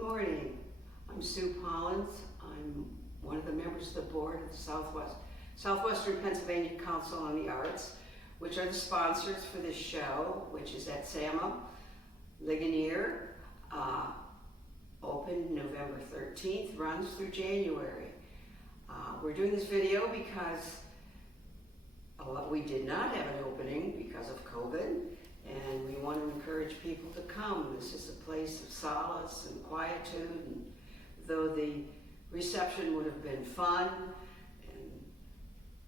Good morning. I'm Sue Pollins. I'm one of the members of the board of the Southwestern Pennsylvania Council on the Arts, which are the sponsors for this show, which is at SAMA, Ligonier, open November 13th, runs through January. We're doing this video because we did not have an opening because of COVID, and we want to encourage people to come. This is a place of solace and quietude, and though the reception would have been fun and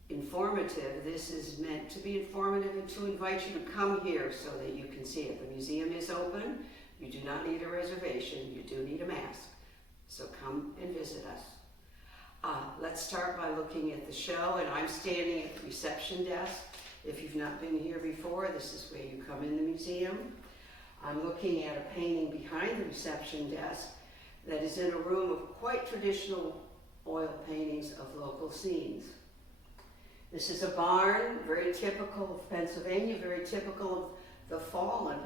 informative, this is meant to be informative and to invite you to come here so that you can see it. The museum is open. You do not need a reservation. You do need a mask. So come and visit us. Let's start by looking at the show, and I'm standing at the reception desk. If you've not been here before, this is where you come in the museum. I'm looking at a painting behind the reception desk that is in a room of quite traditional oil paintings of local scenes. This is a barn, very typical of Pennsylvania, very typical of the fall in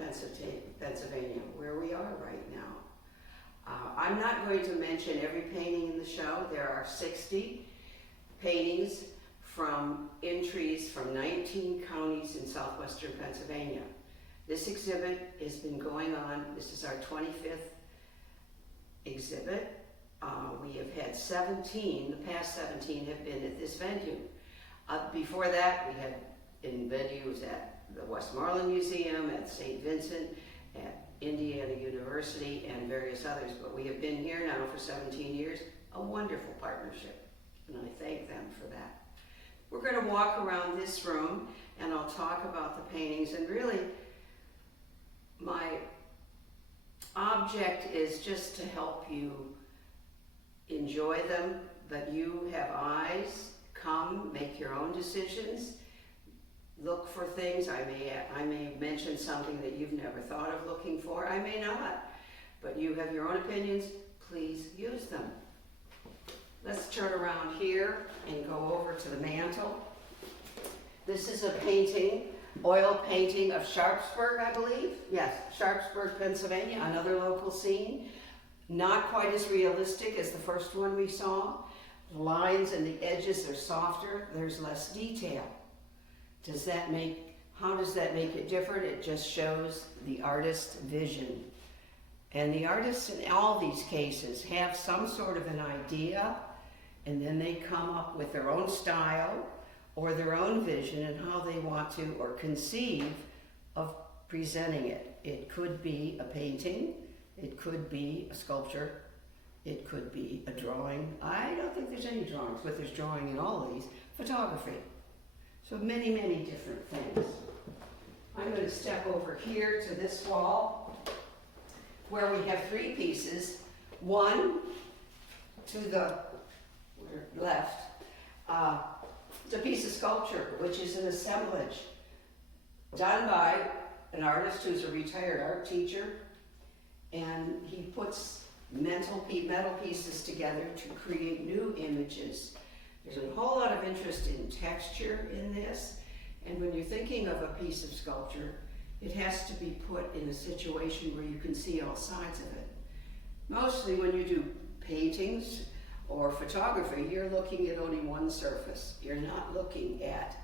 Pennsylvania, where we are right now. I'm not going to mention every painting in the show. There are 60 paintings from entries from 19 counties in southwestern Pennsylvania. This exhibit has been going on. This is our 25th exhibit. We have had 17, the past 17 have been at this venue. Before that, we had in venues at the Westmoreland Museum, at St. Vincent, at Indiana University, and various others, but we have been here now for 17 years, a wonderful partnership, and I thank them for that. We're going to walk around this room, and I'll talk about the paintings, and really, my object is just to help you enjoy them, but you have eyes. Come, make your own decisions. Look for things. I may mention something that you've never thought of looking for. I may not, but you have your own opinions. Please use them. Let's turn around here and go over to the mantle. This is a painting, oil painting of Sharpsburg, I believe. Yes, Sharpsburg, Pennsylvania, another local scene. Not quite as realistic as the first one we saw. The lines and the edges are softer. There's less detail. How does that make it different? It just shows the artist's vision. And the artists in all these cases have some sort of an idea, and then they come up with their own style or their own vision and how they want to or conceive of presenting it. It could be a painting, it could be a sculpture, it could be a drawing. I don't think there's any drawings, but there's drawing in all of these. Photography. So many, many different things. I'm going to step over here to this wall where we have three pieces. One to the left, it's a piece of sculpture, which is an assemblage done by an artist who's a retired art teacher, and he puts metal pieces together to create new images. There's a whole lot of interest in texture in this, and when you're thinking of a piece of sculpture, it has to be put in a situation where you can see all sides of it. Mostly when you do paintings or photography, you're looking at only one surface. You're not looking at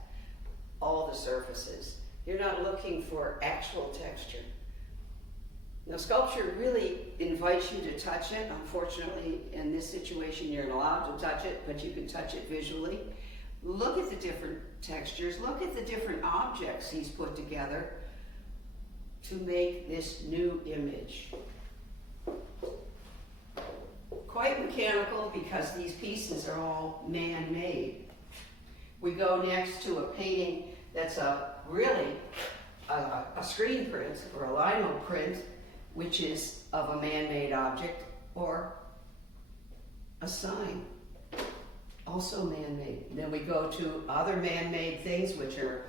all the surfaces. You're not looking for actual texture. Now, sculpture really invites you to touch it. Unfortunately, in this situation, you're not allowed to touch it, but you can touch it visually. Look at the different textures. Look at the different objects he's put together to make this new image. Quite mechanical because these pieces are all man-made. We go next to a painting that's really a screen print or a lino print, which is of a man-made object or a sign, also man-made. Then we go to other man-made things which are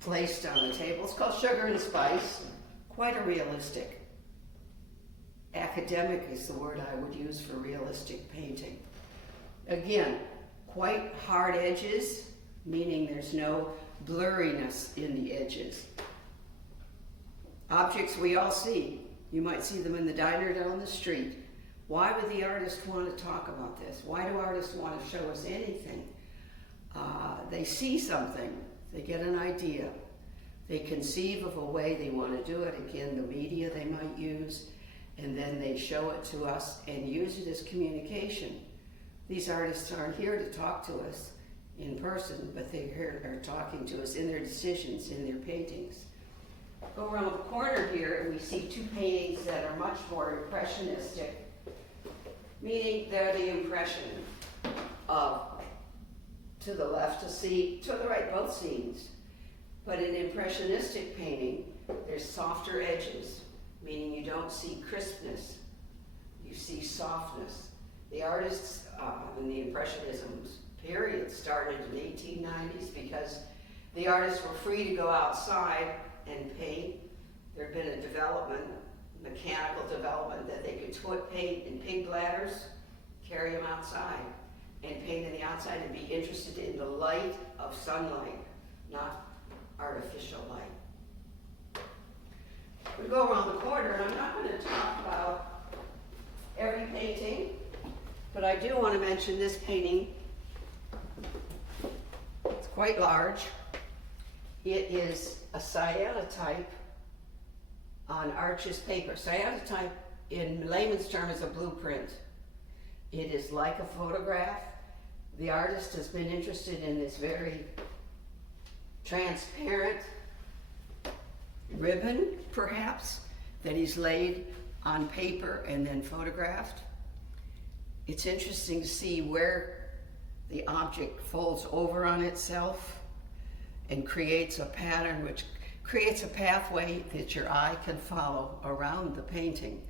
placed on the table. It's called Sugar and Spice, quite a realistic. Academic is the word I would use for realistic painting. Again, quite hard edges, meaning there's no blurriness in the edges. Objects we all see. You might see them in the diner down the street. Why would the artist want to talk about this? Why do artists want to show us anything? They see something, they get an idea, they conceive of a way they want to do it, again, the media they might use, and then they show it to us and use it as communication. These artists aren't here to talk to us in person, but they are talking to us in their decisions, in their paintings. Go around the corner here and we see two paintings that are much more impressionistic, meaning they're the impression of, to the left, to the right, both scenes. But in impressionistic painting, there's softer edges, meaning you don't see crispness, you see softness. The artists in the Impressionism period started in the 1890s because the artists were free to go outside and paint. There had been a development, mechanical development, that they could put paint in pig bladders, carry them outside, and paint in the outside and be interested in the light of sunlight, not artificial light. We go around the corner, and I'm not going to talk about every painting, but I do want to mention this painting. It's quite large. It is a cyanotype on Arches paper. Cyanotype, in layman's term, is a blueprint. It is like a photograph. The artist has been interested in this very transparent ribbon, perhaps, that he's laid on paper and then photographed. It's interesting to see where the object folds over on itself and creates a pattern, which creates a pathway that your eye can follow around the painting.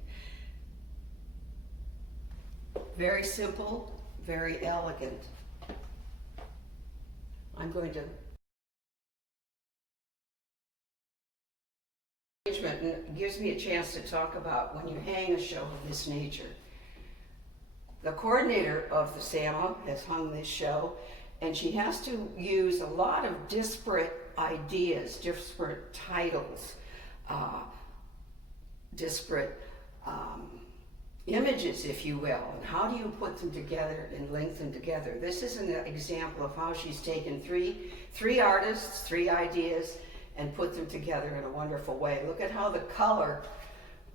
Very simple, very elegant. I'm going to arrangement, and it gives me a chance to talk about when you hang a show of this nature. The coordinator of the SAMA has hung this show, and she has to use a lot of disparate ideas, disparate titles, disparate images, if you will, and how do you put them together and link them together? This is an example of how she's taken three artists, three ideas, and put them together in a wonderful way. Look at how the color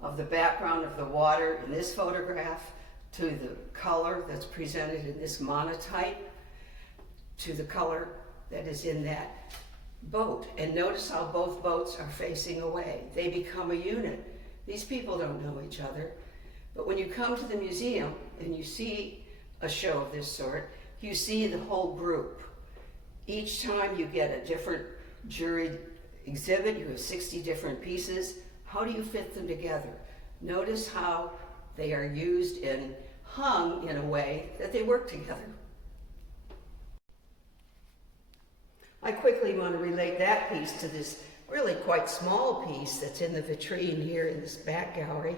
of the background of the water in this photograph to the color that's presented in this monotype to the color that is in that boat. And notice how both boats are facing away. They become a unit. These people don't know each other. But when you come to the museum and you see a show of this sort, you see the whole group. Each time you get a different juried exhibit, you have 60 different pieces. How do you fit them together? Notice how they are used and hung in a way that they work together. I quickly want to relate that piece to this really quite small piece that's in the vitrine here in this back gallery.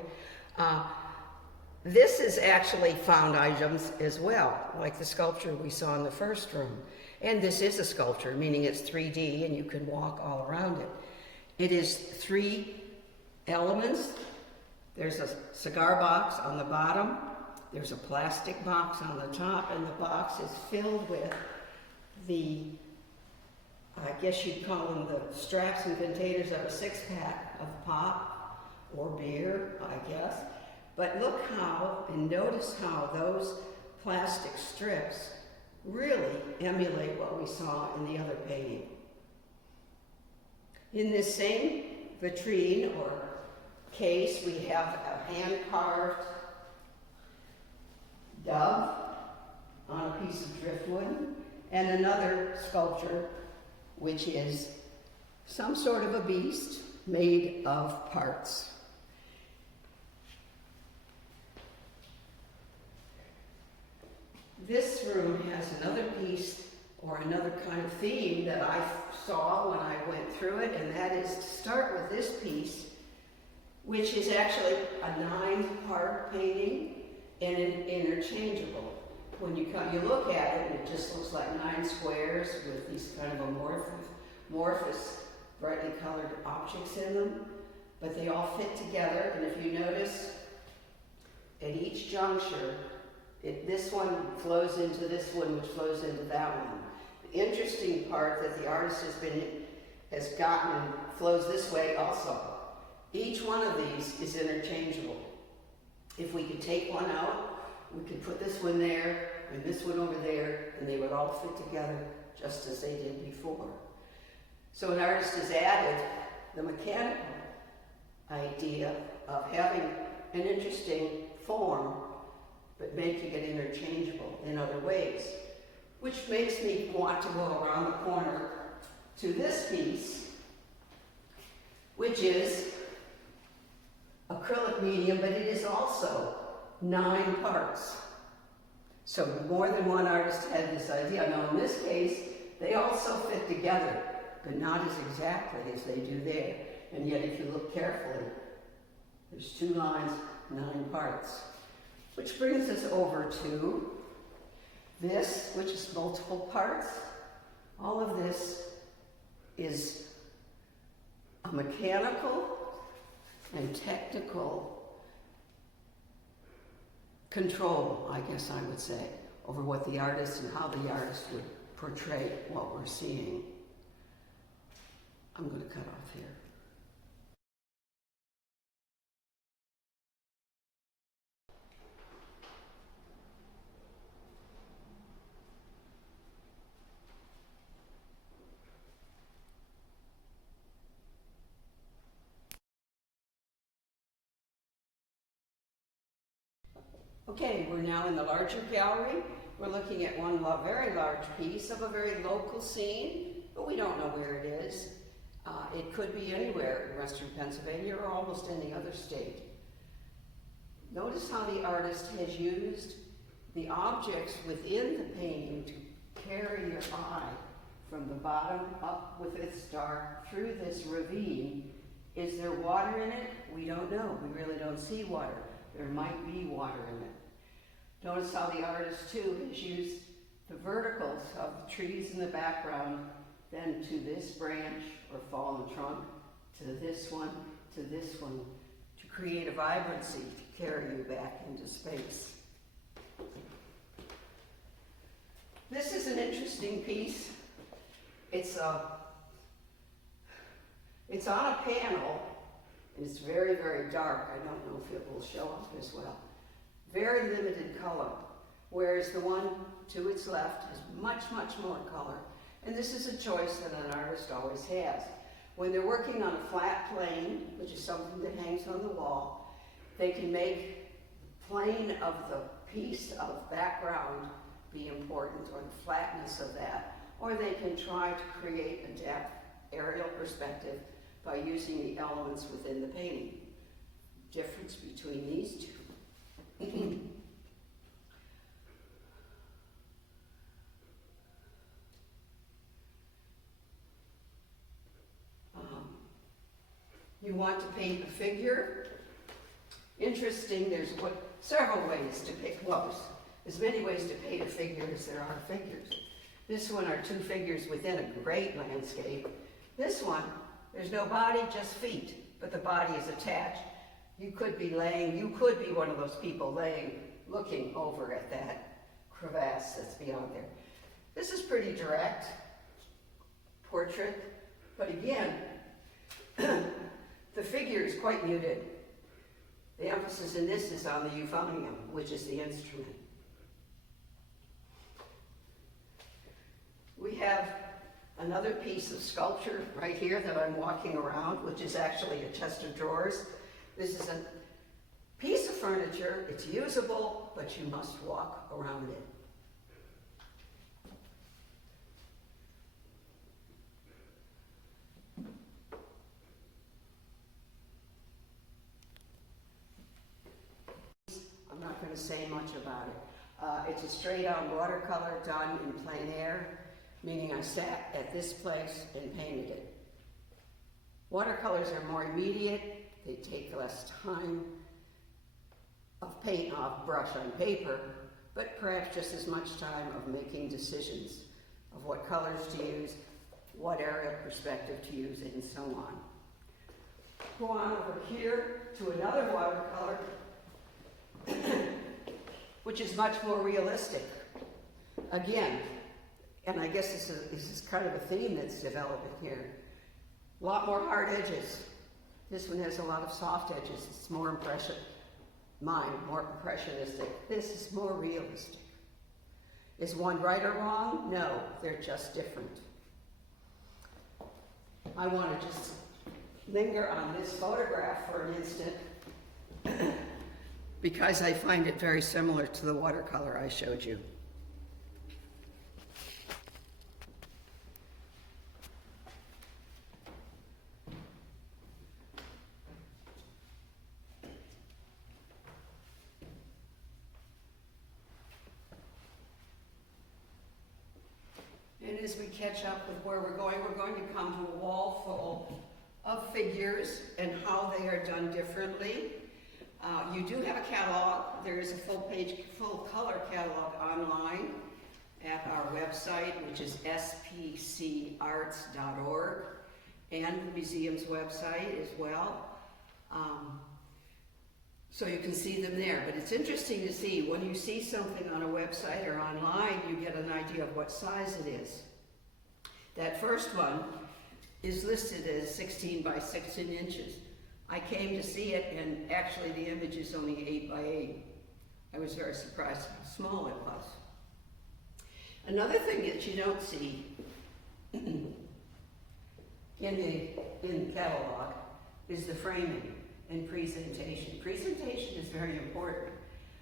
This is actually found items as well, like the sculpture we saw in the first room. And this is a sculpture, meaning it's 3D and you can walk all around it. It is 3 elements. There's a cigar box on the bottom, there's a plastic box on the top, and the box is filled with the, I guess you'd call them the straps and containers of a 6-pack of pop or beer, I guess. But look how, and notice how those plastic strips really emulate what we saw in the other painting. In this same vitrine or case, we have a hand-carved dove on a piece of driftwood, and another sculpture which is some sort of a beast made of parts. This room has another piece or another kind of theme that I saw when I went through it, and that is to start with this piece, which is actually a 9-part painting and interchangeable. When you look at it, it just looks like 9 squares with these kind of amorphous, brightly colored objects in them, but they all fit together. And if you notice, at each juncture, this one flows into this one, which flows into that one. The interesting part that the artist has gotten and flows this way also. Each one of these is interchangeable. If we could take one out, we could put this one there and this one over there, and they would all fit together just as they did before. So an artist has added the mechanical idea of having an interesting form, but making it interchangeable in other ways, which makes me want to go around the corner to this piece, which is acrylic medium, but it is also 9 parts. So more than one artist had this idea. Now in this case, they also fit together, but not as exactly as they do there. And yet if you look carefully, there's 2 lines, 9 parts. Which brings us over to this, which is multiple parts. All of this is a mechanical and technical control, I guess I would say, over what the artist and how the artist would portray what we're seeing. I'm going to cut off here. Okay, we're now in the larger gallery. We're looking at one very large piece of a very local scene, but we don't know where it is. It could be anywhere in Western Pennsylvania or almost any other state. Notice how the artist has used the objects within the painting to carry your eye from the bottom up with its dark through this ravine. Is there water in it? We don't know. We really don't see water. There might be water in it. Notice how the artist, too, has used the verticals of the trees in the background, then to this branch or fallen trunk, to this one, to create a vibrancy to carry you back into space. This is an interesting piece. It's on a panel, and it's very, very dark. I don't know if it will show up as well. Very limited color, whereas the one to its left has much, much more color. And this is a choice that an artist always has. When they're working on a flat plane, which is something that hangs on the wall, they can make the plane of the piece of background be important, or the flatness of that, or they can try to create a depth aerial perspective by using the elements within the painting. Difference between these two. You want to paint a figure? Interesting, there's several ways to pick, as many ways to paint a figure as there are figures. This one are 2 figures within a great landscape. This one, there's no body, just feet, but the body is attached. You could be one of those people looking over at that crevasse that's beyond there. This is pretty direct portrait, but again, the figure is quite muted. The emphasis in this is on the euphonium, which is the instrument. We have another piece of sculpture right here that I'm walking around, which is actually a chest of drawers. This is a piece of furniture. It's usable, but you must walk around it. I'm not going to say much about it. It's a straight-on watercolor done in plein air, meaning I sat at this place and painted it. Watercolors are more immediate. They take less time of paint off brush on paper, but perhaps just as much time of making decisions of what colors to use, what area perspective to use, and so on. Go on over here to another watercolor which is much more realistic. Again, and I guess this is kind of a theme that's developing here. A lot more hard edges. This one has a lot of soft edges. It's more more impressionistic. This is more realistic. Is one right or wrong? No, they're just different. I want to just linger on this photograph for an instant because I find it very similar to the watercolor I showed you. And as we catch up with where we're going to come to a wall full of figures and how they are done differently. You do have a catalog. There is a full color catalog online at our website, which is spcarts.org, and the museum's website as well. So you can see them there. But it's interesting to see, when you see something on a website or online, you get an idea of what size it is. That first one is listed as 16 by 16 inches. I came to see it, and actually the image is only 8 by 8. I was very surprised how small it was. Another thing that you don't see in the catalog is the framing and presentation. Presentation is very important.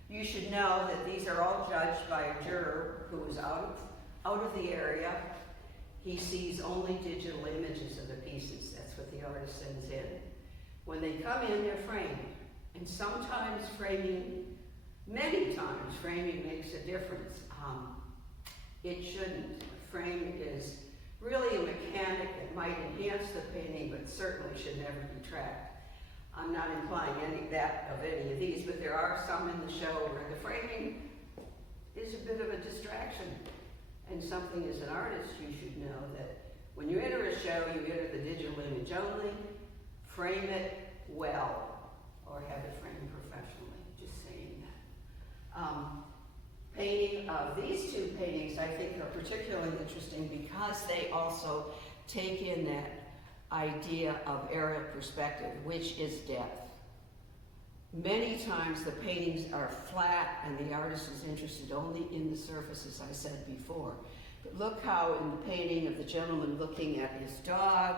You should know that these are all judged by a juror who is out of the area. He sees only digital images of the pieces. That's what the artist sends in. When they come in, they're framed. And sometimes many times framing makes a difference. It shouldn't. A frame is really a mechanic that might enhance the painting, but certainly should never detract. I'm not implying any of these, but there are some in the show where the framing is a bit of a distraction. And something as an artist, you should know that when you enter a show, you enter the digital image only, frame it well, or have it framed professionally, just saying that. Painting of these two paintings, I think, are particularly interesting because they also take in that idea of aerial perspective, which is depth. Many times the paintings are flat and the artist is interested only in the surface, as I said before. But look how in the painting of the gentleman looking at his dog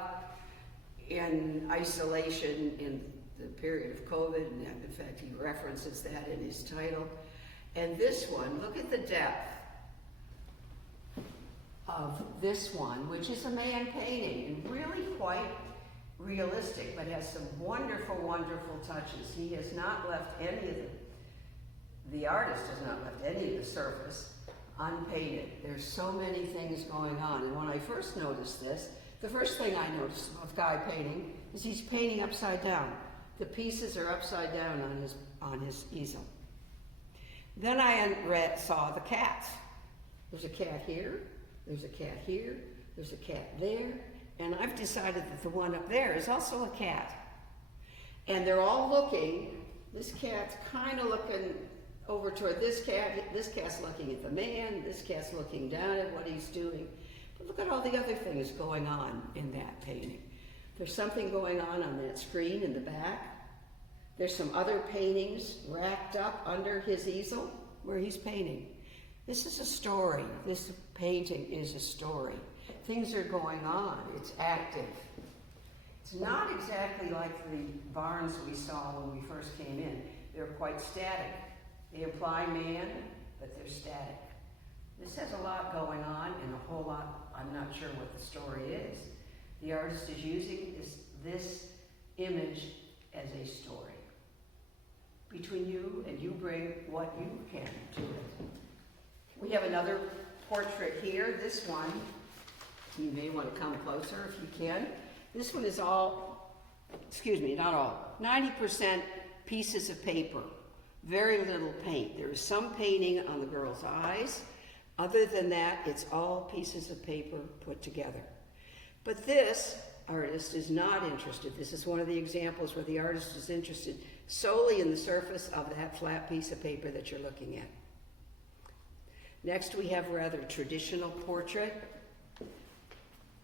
in isolation in the period of COVID, and in fact he references that in his title. And this one, look at the depth of this one, which is a man painting, and really quite realistic, but has some wonderful, wonderful touches. He has not left any of the artist has not left any of the surface unpainted. There's so many things going on. And when I first noticed this, the first thing I noticed about Guy painting is he's painting upside down. The pieces are upside down on his easel. Then I saw the cats. There's a cat here, there's a cat here, there's a cat there, and I've decided that the one up there is also a cat. And they're all looking, this cat's kind of looking over toward this cat's looking at the man, this cat's looking down at what he's doing. But look at all the other things going on in that painting. There's something going on that screen in the back. There's some other paintings racked up under his easel where he's painting. This is a story. This painting is a story. Things are going on. It's active. It's not exactly like the barns we saw when we first came in. They're quite static. They imply man, but they're static. This has a lot going on and a whole lot, I'm not sure what the story is. The artist is using this image as a story. Between you and you bring what you can to it. We have another portrait here. This one, you may want to come closer if you can. This one is all, not all, 90% pieces of paper. Very little paint. There is some painting on the girl's eyes. Other than that, it's all pieces of paper put together. But this artist is not interested. This is one of the examples where the artist is interested solely in the surface of that flat piece of paper that you're looking at. Next, we have rather traditional portrait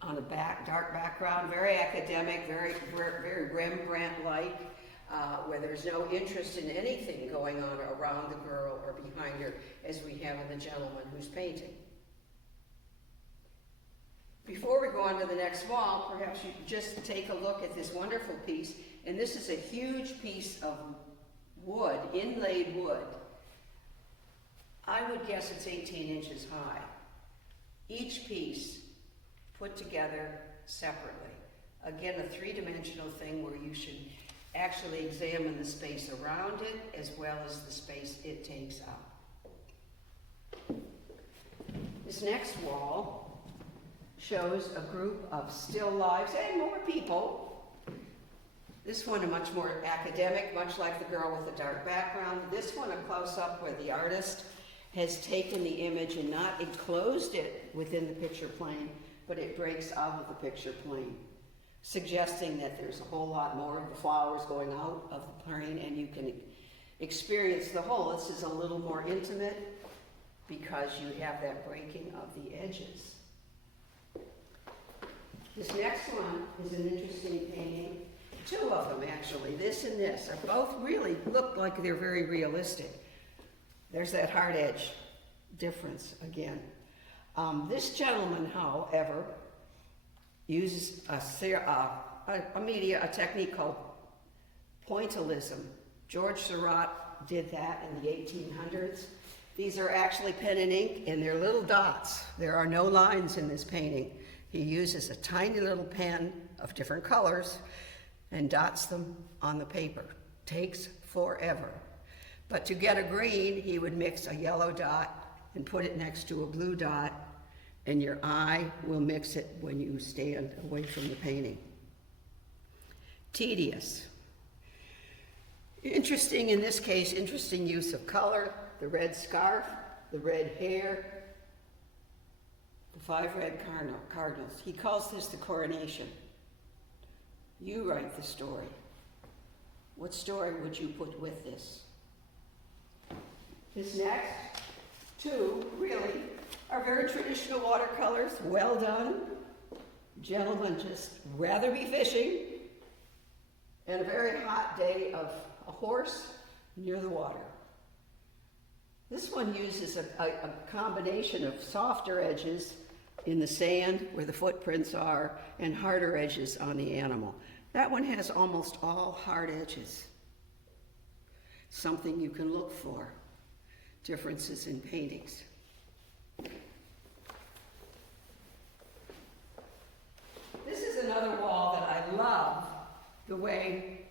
on a dark background, very academic, very Rembrandt-like, where there's no interest in anything going on around the girl or behind her, as we have in the gentleman who's painting. Before we go on to the next wall, perhaps you could just take a look at this wonderful piece. And this is a huge piece of wood, inlaid wood. I would guess it's 18 inches high. Each piece put together separately. Again, a three-dimensional thing where you should actually examine the space around it as well as the space it takes up. This next wall shows a group of still lifes and more people. This one a much more academic, much like the girl with the dark background. This one a close-up where the artist has taken the image and not enclosed it within the picture plane, but it breaks out of the picture plane, suggesting that there's a whole lot more of the flowers going out of the plane and you can experience the whole. This is a little more intimate because you have that breaking of the edges. This next one is an interesting painting. Two of them, actually, this and this, are both really look like they're very realistic. There's that hard edge difference again. This gentleman, however, uses a technique called pointillism. George Seurat did that in the 1800s. These are actually pen and ink, and they're little dots. There are no lines in this painting. He uses a tiny little pen of different colors and dots them on the paper. Takes forever. But to get a green, he would mix a yellow dot and put it next to a blue dot, and your eye will mix it when you stand away from the painting. Tedious. Interesting in this case, interesting use of color, the red scarf, the red hair, the 5 red cardinals. He calls this the coronation. You write the story. What story would you put with this? This next two, really, are very traditional watercolors, well done. Gentlemen just rather be fishing, and a very hot day of a horse near the water. This one uses a combination of softer edges in the sand where the footprints are and harder edges on the animal. That one has almost all hard edges. Something you can look for. Differences in paintings. This is another wall that I love the way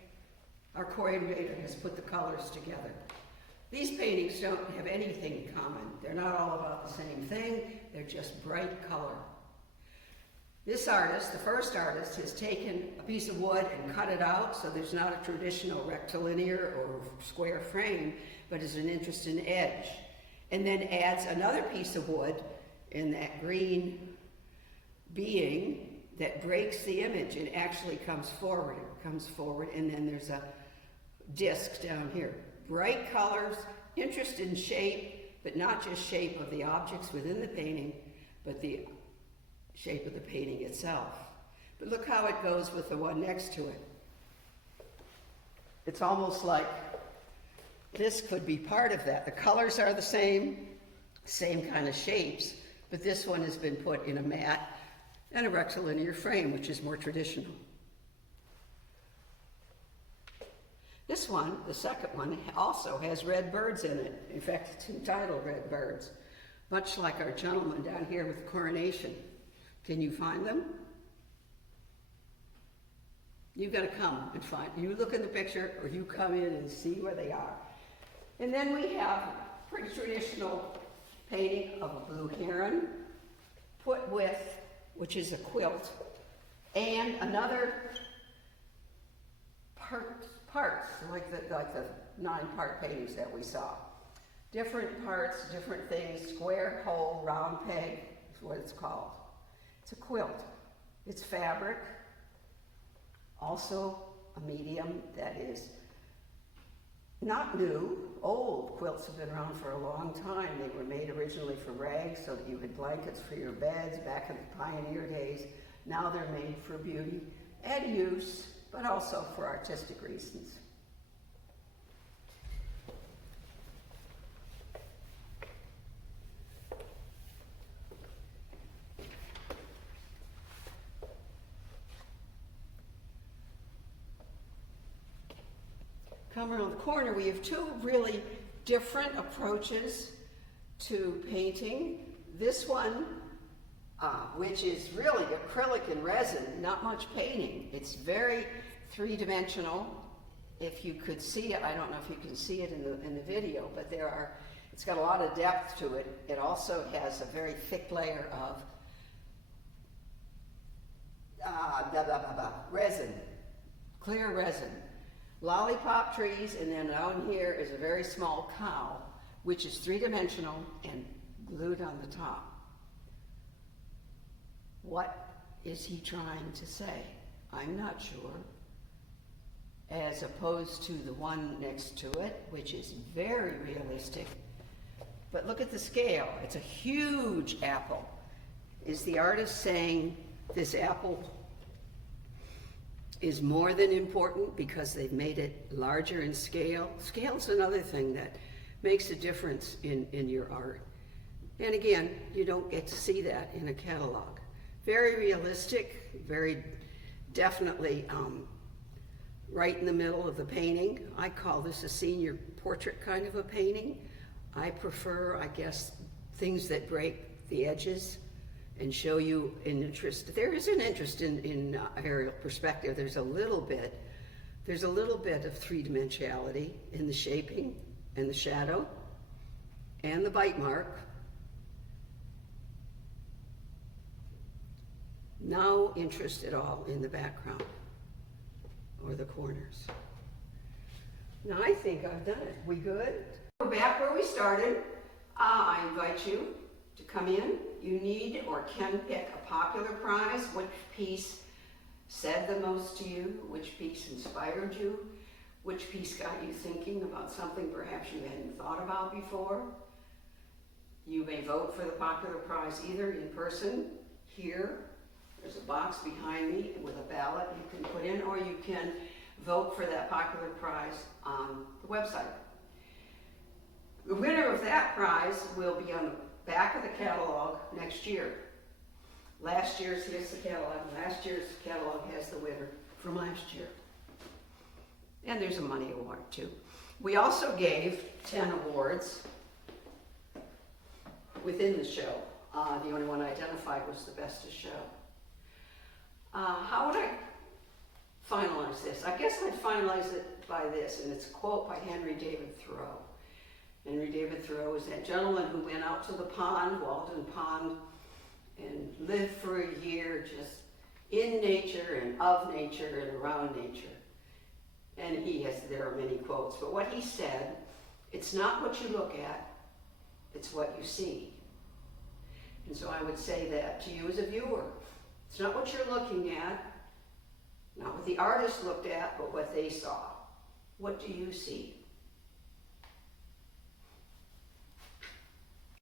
our choreogrator has put the colors together. These paintings don't have anything in common. They're not all about the same thing. They're just bright color. This artist, the first artist, has taken a piece of wood and cut it out so there's not a traditional rectilinear or square frame, but is an interesting edge. And then adds another piece of wood in that green being that breaks the image and actually comes forward. It comes forward, and then there's a disc down here. Bright colors, interest in shape, but not just shape of the objects within the painting, but the shape of the painting itself. But look how it goes with the one next to it. It's almost like this could be part of that. The colors are the same kind of shapes, but this one has been put in a mat and a rectilinear frame, which is more traditional. This one, the second one, also has red birds in it. In fact, it's entitled Red Birds, much like our gentleman down here with the coronation. Can you find them? You've got to come and find. You look in the picture, or you come in and see where they are. And then we have a pretty traditional painting of a blue heron, put with, which is a quilt, and another parts, like the 9-part paintings that we saw. Different parts, different things, square, hole, round peg is what it's called. It's a quilt. It's fabric, also a medium that is not new, old quilts have been around for a long time. They were made originally for rags so that you had blankets for your beds back in the pioneer days. Now they're made for beauty and use, but also for artistic reasons. Come around the corner, we have two really different approaches to painting. This one, which is really acrylic and resin, not much painting. It's very three-dimensional. If you could see it, I don't know if you can see it in the video, but it's got a lot of depth to it. It also has a very thick layer of resin, clear resin. Lollipop trees, and then down here is a very small cow, which is three-dimensional and glued on the top. What is he trying to say? I'm not sure. As opposed to the one next to it, which is very realistic. But look at the scale. It's a huge apple. Is the artist saying this apple is more than important because they've made it larger in scale? Scale's another thing that makes a difference in your art. And again, you don't get to see that in a catalog. Very realistic, very definitely right in the middle of the painting. I call this a senior portrait kind of a painting. I prefer, I guess, things that break the edges and show you an interest. There is an interest in aerial perspective. There's a little bit of three-dimensionality in the shaping and the shadow and the bite mark. No interest at all in the background or the corners. Now I think I've done it. We good? We're back where we started. I invite you to come in. You need or can pick a popular prize. Which piece said the most to you? Which piece inspired you? Which piece got you thinking about something perhaps you hadn't thought about before? You may vote for the popular prize either in person here. There's a box behind me with a ballot you can put in, or you can vote for that popular prize on the website. The winner of that prize will be on the back of the catalog next year. Last year's, here's the catalog. Last year's catalog has the winner from last year. And there's a money award too. We also gave 10 awards within the show. The only one identified was the best of show. How would I finalize this? I guess I'd finalize it by this, and it's a quote by Henry David Thoreau. Henry David Thoreau is that gentleman who went out to the pond, Walden Pond, and lived for a year just in nature and of nature and around nature. And there are many quotes, but what he said, it's not what you look at, it's what you see. And so I would say that to you as a viewer. It's not what you're looking at, not what the artist looked at, but what they saw. What do you see?